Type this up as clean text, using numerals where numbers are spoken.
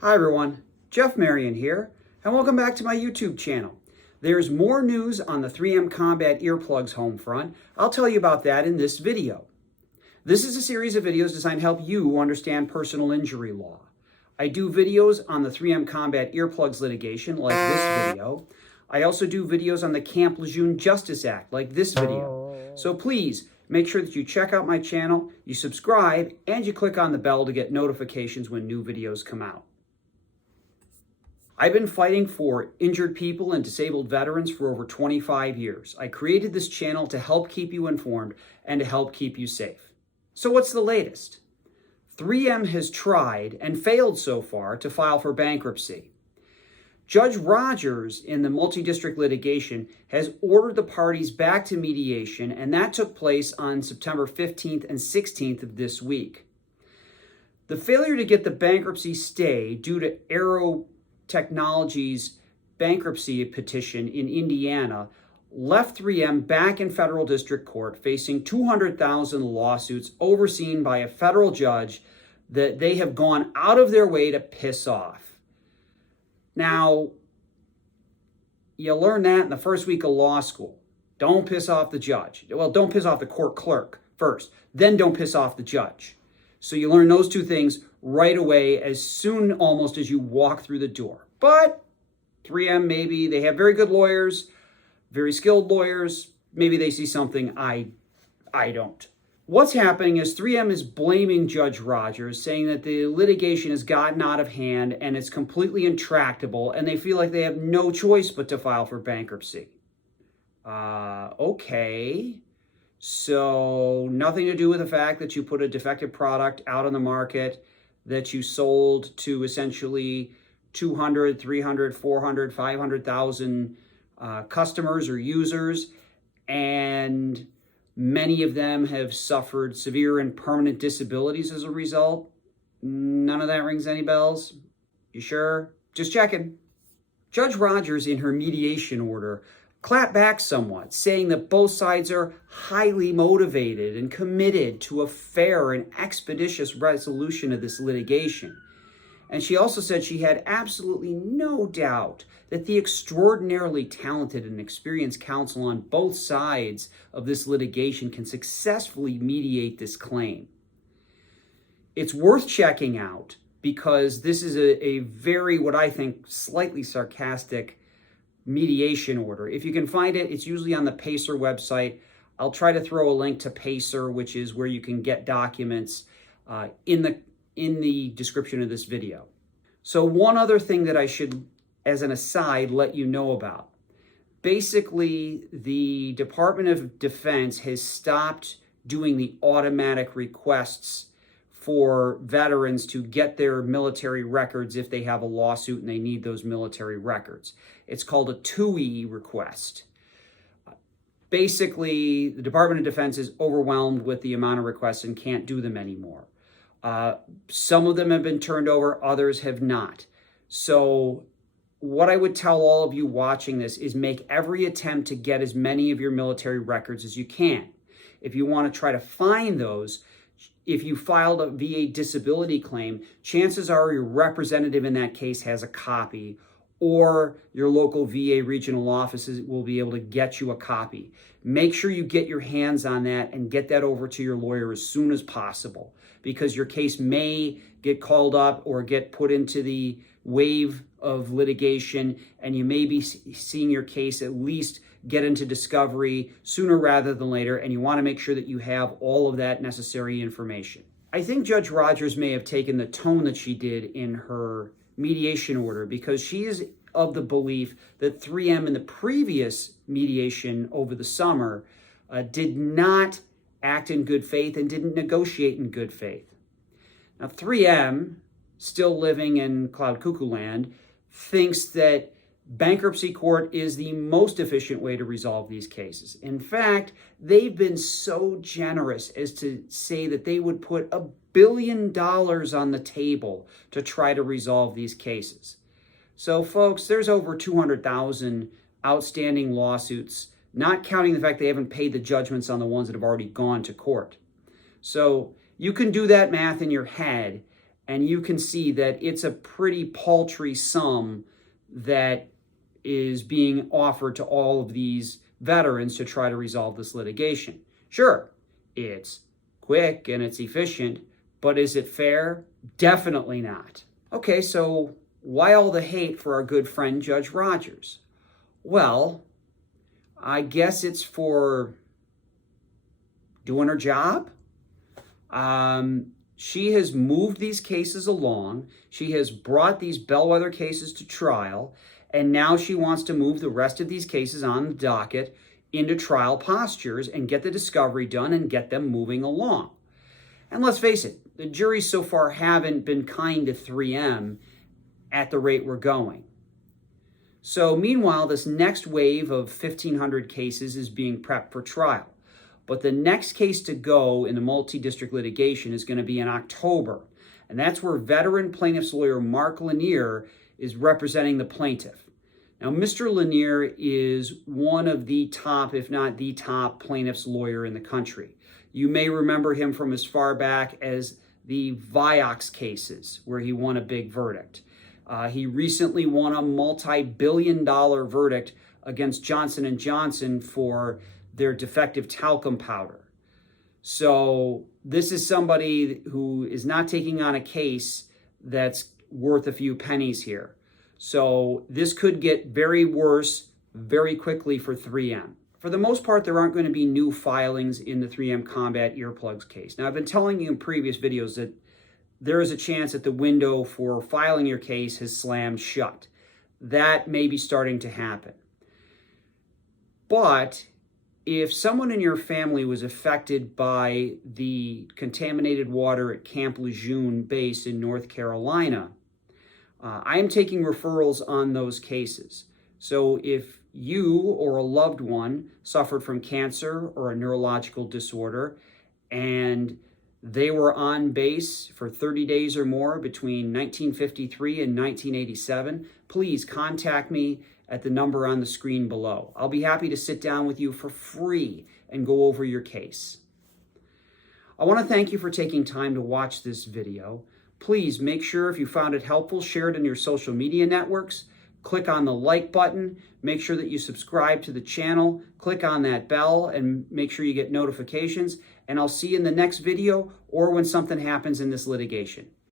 Hi everyone, Jeff Marion here, and welcome back to my YouTube channel. There's more news on the 3M Combat Earplugs home front. I'll tell you about that in this video. This is a series of videos designed to help you understand personal injury law. I do videos on the 3M Combat Earplugs litigation, like this video. I also do videos on the Camp Lejeune Justice Act, like this video. So please, make sure that you check out my channel, you subscribe, and you click on the bell to get notifications when new videos come out. I've been fighting for injured people and disabled veterans for over 25 years. I created this channel to help keep you informed and to help keep you safe. So what's the latest? 3M has tried and failed so far to file for bankruptcy. Judge Rogers in the multi-district litigation has ordered the parties back to mediation, and that took place on September 15th and 16th of this week. The failure to get the bankruptcy stay due to Aero Technologies' bankruptcy petition in Indiana left 3M back in federal district court facing 200,000 lawsuits overseen by a federal judge that they have gone out of their way to piss off. Now, you learn that in the first week of law school. Don't piss off the judge. Well, don't piss off the court clerk first, then don't piss off the judge. So you learn those two things right away as soon almost as you walk through the door. But 3M, maybe they have very good lawyers, very skilled lawyers. Maybe they see something I don't. What's happening is 3M is blaming Judge Rogers, saying that the litigation has gotten out of hand and it's completely intractable, and they feel like they have no choice but to file for bankruptcy. Okay. So nothing to do with the fact that you put a defective product out on the market, that you sold to essentially 200, 300, 400, 500,000 customers or users, and many of them have suffered severe and permanent disabilities as a result. None of that rings any bells? You sure? Just checking. Judge Rogers, in her mediation order, clapped back somewhat, saying that both sides are highly motivated and committed to a fair and expeditious resolution of this litigation. And she also said she had absolutely no doubt that the extraordinarily talented and experienced counsel on both sides of this litigation can successfully mediate this claim. It's worth checking out because this is a very, what I think, slightly sarcastic mediation order. If you can find it, it's usually on the PACER website. I'll try to throw a link to PACER, which is where you can get documents in the description of this video. So one other thing that I should, as an aside, let you know about. Basically, the Department of Defense has stopped doing the automatic requests for veterans to get their military records if they have a lawsuit and they need those military records. It's called a 2E request. Basically, the Department of Defense is overwhelmed with the amount of requests and can't do them anymore. Some of them have been turned over, others have not. So what I would tell all of you watching this is make every attempt to get as many of your military records as you can. If you want to try to find those, if you filed a VA disability claim, chances are your representative in that case has a copy, or your local VA regional offices will be able to get you a copy. Make sure you get your hands on that and get that over to your lawyer as soon as possible, because your case may get called up or get put into the wave of litigation, and you may be seeing your case at least get into discovery sooner rather than later, and you want to make sure that you have all of that necessary information. I think Judge Rogers may have taken the tone that she did in her mediation order because she is of the belief that 3M in the previous mediation over the summer did not act in good faith and didn't negotiate in good faith. Now 3M, still living in Cloud Cuckoo Land, thinks that bankruptcy court is the most efficient way to resolve these cases. In fact, they've been so generous as to say that they would put $1 billion on the table to try to resolve these cases. So folks, there's over 200,000 outstanding lawsuits, not counting the fact they haven't paid the judgments on the ones that have already gone to court. So you can do that math in your head and you can see that it's a pretty paltry sum that is being offered to all of these veterans to try to resolve this litigation. Sure, it's quick and it's efficient, but is it fair? Definitely not. Okay, so why all the hate for our good friend Judge Rogers? Well, I guess it's for doing her job. She has moved these cases along. She has brought these bellwether cases to trial, and now she wants to move the rest of these cases on the docket into trial postures and get the discovery done and get them moving along. And let's face it, the juries so far haven't been kind to 3M at the rate we're going. So meanwhile, this next wave of 1,500 cases is being prepped for trial. But the next case to go in the multi-district litigation is going to be in October. And that's where veteran plaintiff's lawyer Mark Lanier is representing the plaintiff. Now, Mr. Lanier is one of the top, if not the top, plaintiff's lawyer in the country. You may remember him from as far back as the Vioxx cases, where he won a big verdict. He recently won a multi-billion-dollar verdict against Johnson & Johnson for their defective talcum powder. So this is somebody who is not taking on a case that's worth a few pennies here. So this could get very worse very quickly for 3M. For the most part, there aren't going to be new filings in the 3M Combat Earplugs case. Now, I've been telling you in previous videos that there is a chance that the window for filing your case has slammed shut. That may be starting to happen. But if someone in your family was affected by the contaminated water at Camp Lejeune base in North Carolina, I am taking referrals on those cases. So if you or a loved one suffered from cancer or a neurological disorder and they were on base for 30 days or more between 1953 and 1987, please contact me at the number on the screen below. I'll be happy to sit down with you for free and go over your case. I want to thank you for taking time to watch this video. Please make sure if you found it helpful, share it in your social media networks. Click on the like button. Make sure that you subscribe to the channel. Click on that bell and make sure you get notifications. And I'll see you in the next video or when something happens in this litigation.